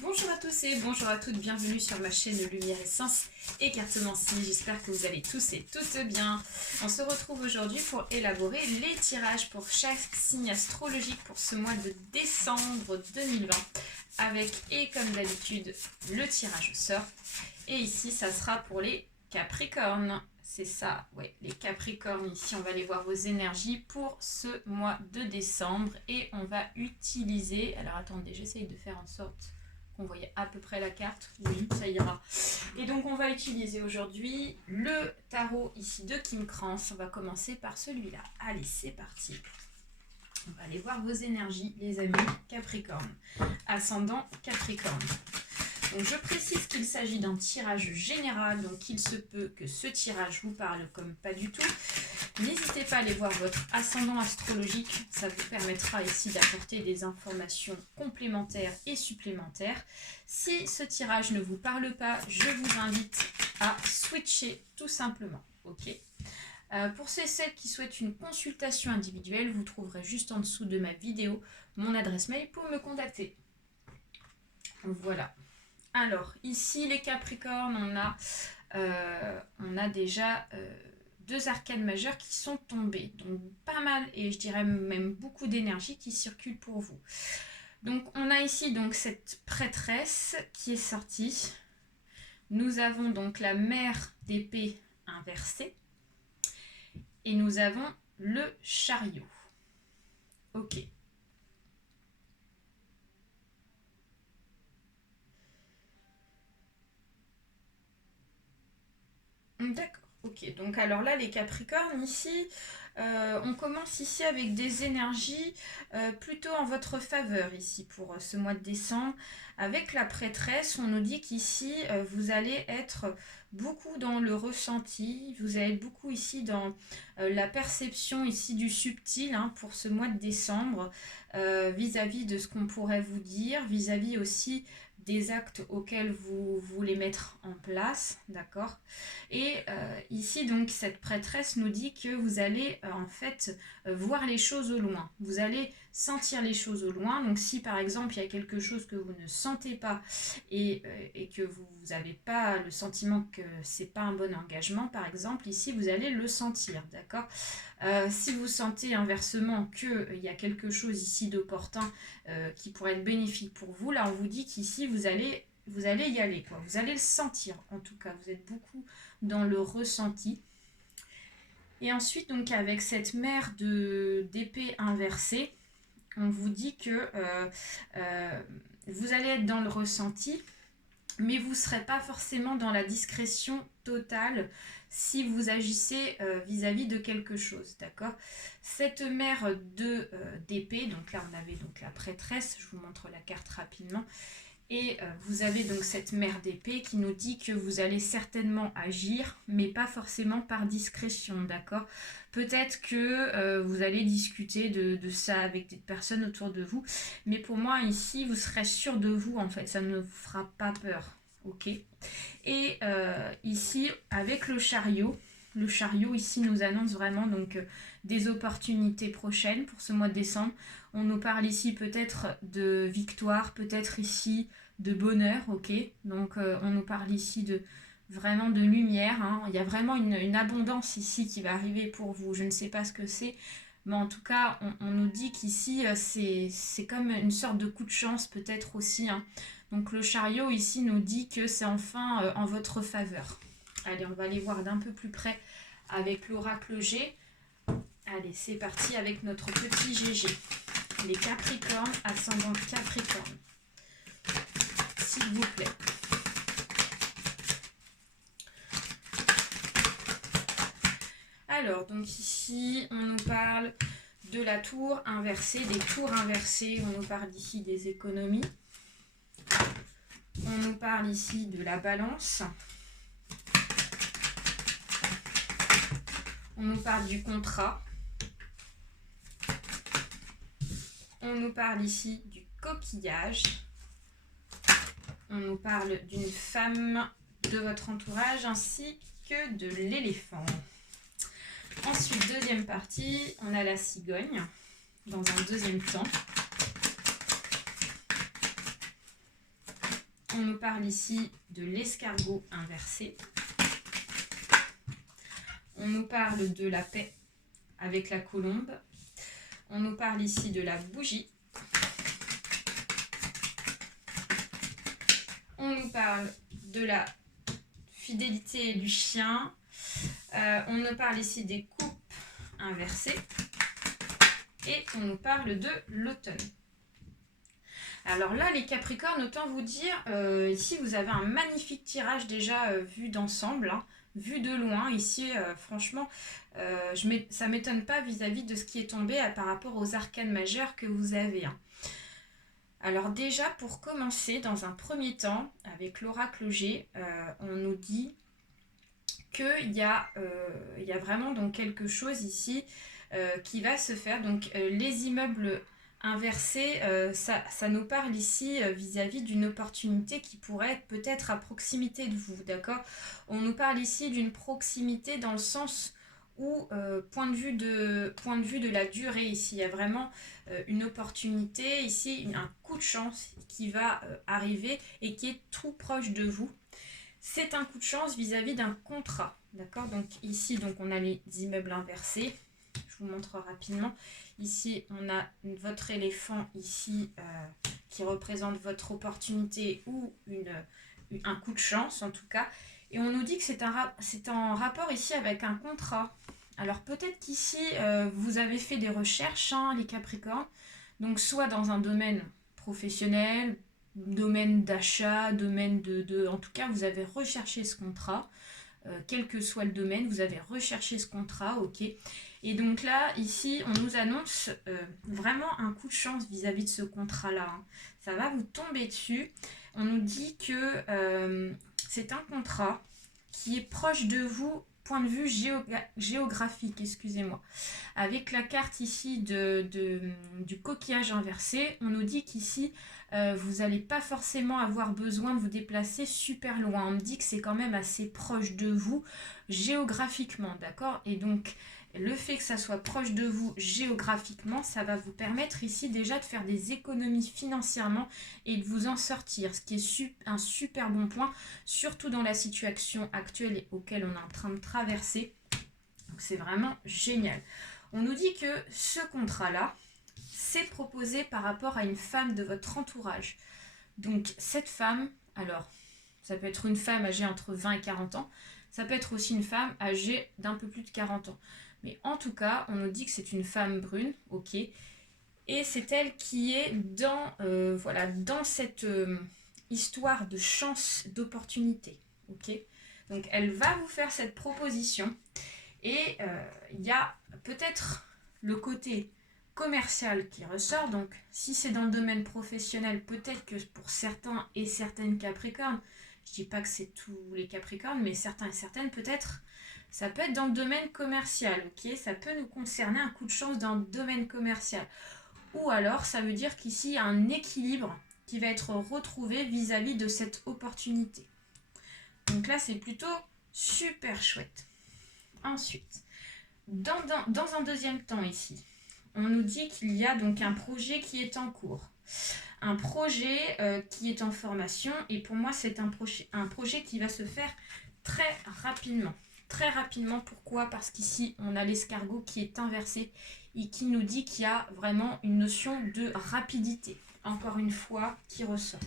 Bonjour à tous et bonjour à toutes, bienvenue sur ma chaîne Lumière Essence et Cartomancie. J'espère que vous allez tous et toutes bien. On se retrouve aujourd'hui pour élaborer les tirages pour chaque signe astrologique pour ce mois de décembre 2020 avec, et comme d'habitude, le tirage au sort. Et ici, ça sera pour les Capricornes. C'est ça, ouais, les Capricornes. Ici, on va aller voir vos énergies pour ce mois de décembre et on va utiliser... Alors attendez, j'essaye de faire en sorte qu'on voyait à peu près la carte. Oui, ça ira. Et donc, on va utiliser aujourd'hui le tarot ici de Kim Krans. On va commencer par celui-là. Allez, c'est parti. On va aller voir vos énergies, les amis Capricorne. Ascendant Capricorne. Donc, je précise qu'il s'agit d'un tirage général, donc il se peut que ce tirage vous parle comme pas du tout. N'hésitez pas à aller voir votre ascendant astrologique, ça vous permettra ici d'apporter des informations complémentaires et supplémentaires. Si ce tirage ne vous parle pas, je vous invite à switcher tout simplement. Ok. Pour ceux et celles qui souhaitent une consultation individuelle, vous trouverez juste en dessous de ma vidéo mon adresse mail pour me contacter. Voilà. Alors, ici, les Capricornes, on a déjà deux arcanes majeures qui sont tombées. Donc, pas mal, et je dirais même beaucoup d'énergie qui circule pour vous. Donc, on a ici donc cette prêtresse qui est sortie. Nous avons donc la mère d'épée inversée. Et nous avons le chariot. Ok. D'accord, ok. Donc alors là, les Capricornes, ici, on commence ici avec des énergies plutôt en votre faveur, ici, pour ce mois de décembre. Avec la prêtresse, on nous dit qu'ici, vous allez être beaucoup dans le ressenti, vous allez être beaucoup ici dans la perception ici du subtil pour ce mois de décembre, vis-à-vis de ce qu'on pourrait vous dire, vis-à-vis aussi des actes auxquels vous voulez mettre en place, d'accord? Et ici, donc, cette prêtresse nous dit que vous allez en fait voir les choses au loin. Vous allez sentir les choses au loin. Donc, si par exemple, il y a quelque chose que vous ne sentez pas et que vous n'avez pas le sentiment que c'est pas un bon engagement, par exemple, ici, vous allez le sentir, d'accord? Si vous sentez inversement qu'il y a quelque chose ici d'opportun qui pourrait être bénéfique pour vous, là, on vous dit qu'ici, vous allez y aller, quoi. Vous allez le sentir, en tout cas. Vous êtes beaucoup dans le ressenti. Et ensuite, donc, avec cette mère d'épée inversée, on vous dit que vous allez être dans le ressenti, mais vous ne serez pas forcément dans la discrétion totale si vous agissez vis-à-vis de quelque chose, d'accord? Cette mère d'épée, donc là on avait donc la prêtresse, je vous montre la carte rapidement, et vous avez donc cette mère d'épée qui nous dit que vous allez certainement agir, mais pas forcément par discrétion, d'accord? Peut-être que vous allez discuter de ça avec des personnes autour de vous, mais pour moi ici, vous serez sûr de vous en fait, ça ne vous fera pas peur, ok? Et ici, avec le chariot ici nous annonce vraiment donc des opportunités prochaines pour ce mois de décembre. On nous parle ici peut-être de victoire, peut-être ici de bonheur, ok? Donc on nous parle ici de vraiment de lumière. Il y a vraiment une abondance ici qui va arriver pour vous. Je ne sais pas ce que c'est, mais en tout cas, on nous dit qu'ici, c'est comme une sorte de coup de chance peut-être aussi. Donc le chariot ici nous dit que c'est enfin en votre faveur. Allez, on va aller voir d'un peu plus près avec l'oracle G. Allez, c'est parti avec notre petit GG. Les Capricornes, ascendant Capricorne. S'il vous plaît. Alors, donc ici, on nous parle de la tour inversée, des tours inversées. On nous parle ici des économies. On nous parle ici de la balance. On nous parle du contrat. On nous parle ici du coquillage. On nous parle d'une femme de votre entourage ainsi que de l'éléphant. Ensuite, deuxième partie, on a la cigogne dans un deuxième temps. On nous parle ici de l'escargot inversé. On nous parle de la paix avec la colombe. On nous parle ici de la bougie. On nous parle de la fidélité du chien. On nous parle ici des coupes inversées. Et on nous parle de l'automne. Alors là, les Capricornes, autant vous dire, ici vous avez un magnifique tirage déjà vu d'ensemble, hein, vu de loin. Ici, franchement, ça ne m'étonne pas vis-à-vis de ce qui est tombé par rapport aux arcanes majeures que vous avez. Hein. Alors déjà, pour commencer, dans un premier temps, avec l'oracle G, on nous dit qu'il y a vraiment donc quelque chose ici qui va se faire. Donc les immeubles inversés, ça nous parle ici vis-à-vis d'une opportunité qui pourrait être peut-être à proximité de vous, d'accord? On nous parle ici d'une proximité dans le sens où, point de vue de la durée, ici, il y a vraiment une opportunité, ici, un coup de chance qui va arriver et qui est tout proche de vous. C'est un coup de chance vis-à-vis d'un contrat, d'accord? Donc ici, donc, on a les immeubles inversés. Je vous montre rapidement. Ici, on a votre éléphant ici qui représente votre opportunité ou un coup de chance en tout cas. Et on nous dit que c'est en rapport ici avec un contrat. Alors peut-être qu'ici, vous avez fait des recherches, hein, les Capricornes. Donc soit dans un domaine professionnel, domaine d'achat, domaine en tout cas, vous avez recherché ce contrat. Quel que soit le domaine, vous avez recherché ce contrat, ok. Et donc là, ici, on nous annonce vraiment un coup de chance vis-à-vis de ce contrat-là. Hein. Ça va vous tomber dessus. On nous dit que c'est un contrat qui est proche de vous, point de vue géographique, excusez-moi. Avec la carte ici du coquillage inversé, on nous dit qu'ici, vous n'allez pas forcément avoir besoin de vous déplacer super loin. On me dit que c'est quand même assez proche de vous géographiquement, d'accord? Et donc, le fait que ça soit proche de vous géographiquement, ça va vous permettre ici déjà de faire des économies financièrement et de vous en sortir, ce qui est un super bon point, surtout dans la situation actuelle auquel on est en train de traverser. Donc c'est vraiment génial. On nous dit que ce contrat-là, c'est proposé par rapport à une femme de votre entourage. Donc cette femme, alors ça peut être une femme âgée entre 20 et 40 ans, ça peut être aussi une femme âgée d'un peu plus de 40 ans. Mais en tout cas, on nous dit que c'est une femme brune, ok, et c'est elle qui est dans cette histoire de chance, d'opportunité, ok. Donc elle va vous faire cette proposition, et il y a peut-être le côté commercial qui ressort. Donc si c'est dans le domaine professionnel, peut-être que pour certains et certaines Capricornes, je dis pas que c'est tous les Capricornes, mais certains et certaines peut-être, ça peut être dans le domaine commercial, ok. Ça peut nous concerner, un coup de chance dans le domaine commercial. Ou alors, ça veut dire qu'ici, il y a un équilibre qui va être retrouvé vis-à-vis de cette opportunité. Donc là, c'est plutôt super chouette. Ensuite, dans un deuxième temps ici, on nous dit qu'il y a donc un projet qui est en cours. Un projet qui est en formation, et pour moi, c'est un projet qui va se faire très rapidement. Très rapidement, pourquoi? Parce qu'ici, on a l'escargot qui est inversé et qui nous dit qu'il y a vraiment une notion de rapidité, encore une fois, qui ressort.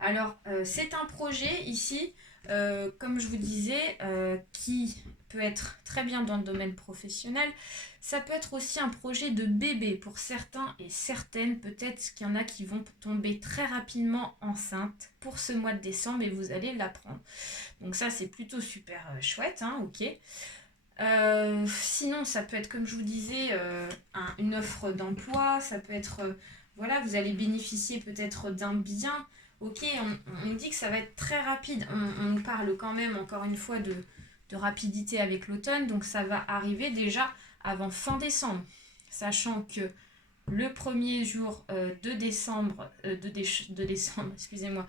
Alors, c'est un projet ici, comme je vous disais, qui peut être très bien dans le domaine professionnel. Ça peut être aussi un projet de bébé pour certains et certaines. Peut-être qu'il y en a qui vont tomber très rapidement enceintes pour ce mois de décembre et vous allez l'apprendre. Donc ça, c'est plutôt super chouette, hein, ok. Sinon, ça peut être, comme je vous disais, une offre d'emploi. Ça peut être, voilà, vous allez bénéficier peut-être d'un bien. Ok, on nous dit que ça va être très rapide. On nous parle quand même, encore une fois, de rapidité avec l'automne. Donc ça va arriver déjà avant fin décembre. Sachant que le premier jour de décembre, excusez-moi,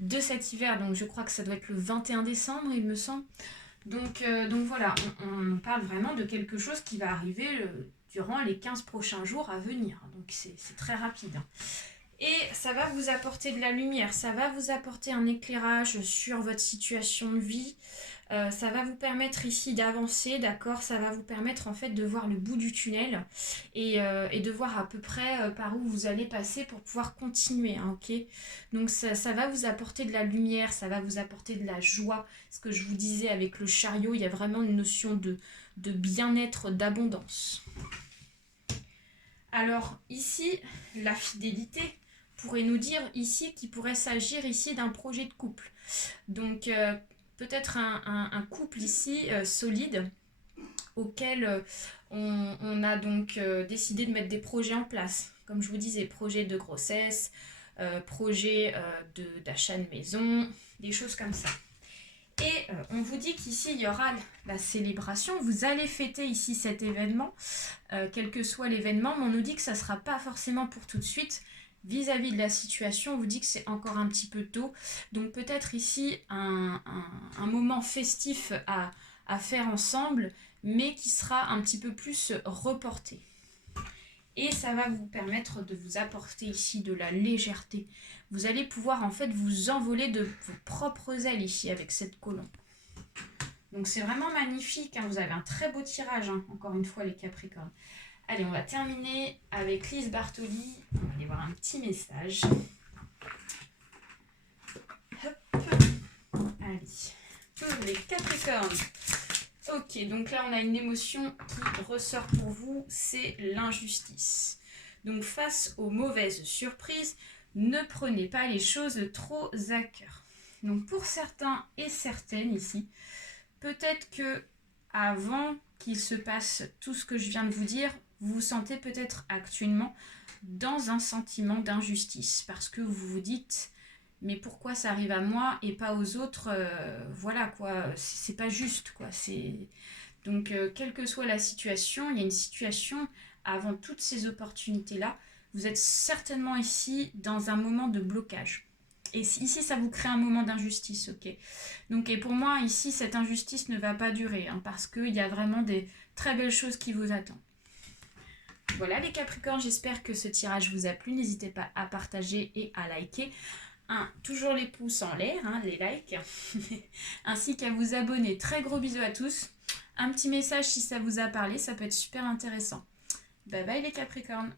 de cet hiver, donc je crois que ça doit être le 21 décembre, il me semble. Donc voilà, on parle vraiment de quelque chose qui va arriver durant les 15 prochains jours à venir. Donc c'est très rapide. Et ça va vous apporter de la lumière, ça va vous apporter un éclairage sur votre situation de vie. Ça va vous permettre ici d'avancer, d'accord? Ça va vous permettre en fait de voir le bout du tunnel et de voir à peu près par où vous allez passer pour pouvoir continuer, hein, ok? Donc ça va vous apporter de la lumière, ça va vous apporter de la joie. Ce que je vous disais avec le chariot, il y a vraiment une notion de bien-être, d'abondance. Alors ici, la fidélité pourrait nous dire ici qu'il pourrait s'agir ici d'un projet de couple. Donc peut-être un couple ici solide auquel on a donc décidé de mettre des projets en place. Comme je vous disais, projet de grossesse, projet d'achat de maison, des choses comme ça. Et on vous dit qu'ici, il y aura la célébration. Vous allez fêter ici cet événement, quel que soit l'événement, mais on nous dit que ça ne sera pas forcément pour tout de suite. Vis-à-vis de la situation, on vous dit que c'est encore un petit peu tôt. Donc peut-être ici un moment festif à faire ensemble, mais qui sera un petit peu plus reporté. Et ça va vous permettre de vous apporter ici de la légèreté. Vous allez pouvoir en fait vous envoler de vos propres ailes ici avec cette colombe. Donc c'est vraiment magnifique, hein. Vous avez un très beau tirage, hein, encore une fois les Capricornes. Allez, on va terminer avec Lise Bartoli. On va aller voir un petit message. Hop. Allez, les Capricornes. Ok, donc là on a une émotion qui ressort pour vous, c'est l'injustice. Donc face aux mauvaises surprises, ne prenez pas les choses trop à cœur. Donc pour certains et certaines ici, peut-être que avant qu'il se passe tout ce que je viens de vous dire, vous vous sentez peut-être actuellement dans un sentiment d'injustice parce que vous vous dites mais pourquoi ça arrive à moi et pas aux autres, voilà quoi, c'est pas juste quoi. Donc quelle que soit la situation, il y a une situation avant toutes ces opportunités là, vous êtes certainement ici dans un moment de blocage. Et ici, ça vous crée un moment d'injustice, ok? Donc, et pour moi, ici, cette injustice ne va pas durer, hein, parce qu'il y a vraiment des très belles choses qui vous attendent. Voilà les Capricornes, j'espère que ce tirage vous a plu. N'hésitez pas à partager et à liker. Toujours les pouces en l'air, hein, les likes, ainsi qu'à vous abonner. Très gros bisous à tous. Un petit message si ça vous a parlé, ça peut être super intéressant. Bye bye les Capricornes.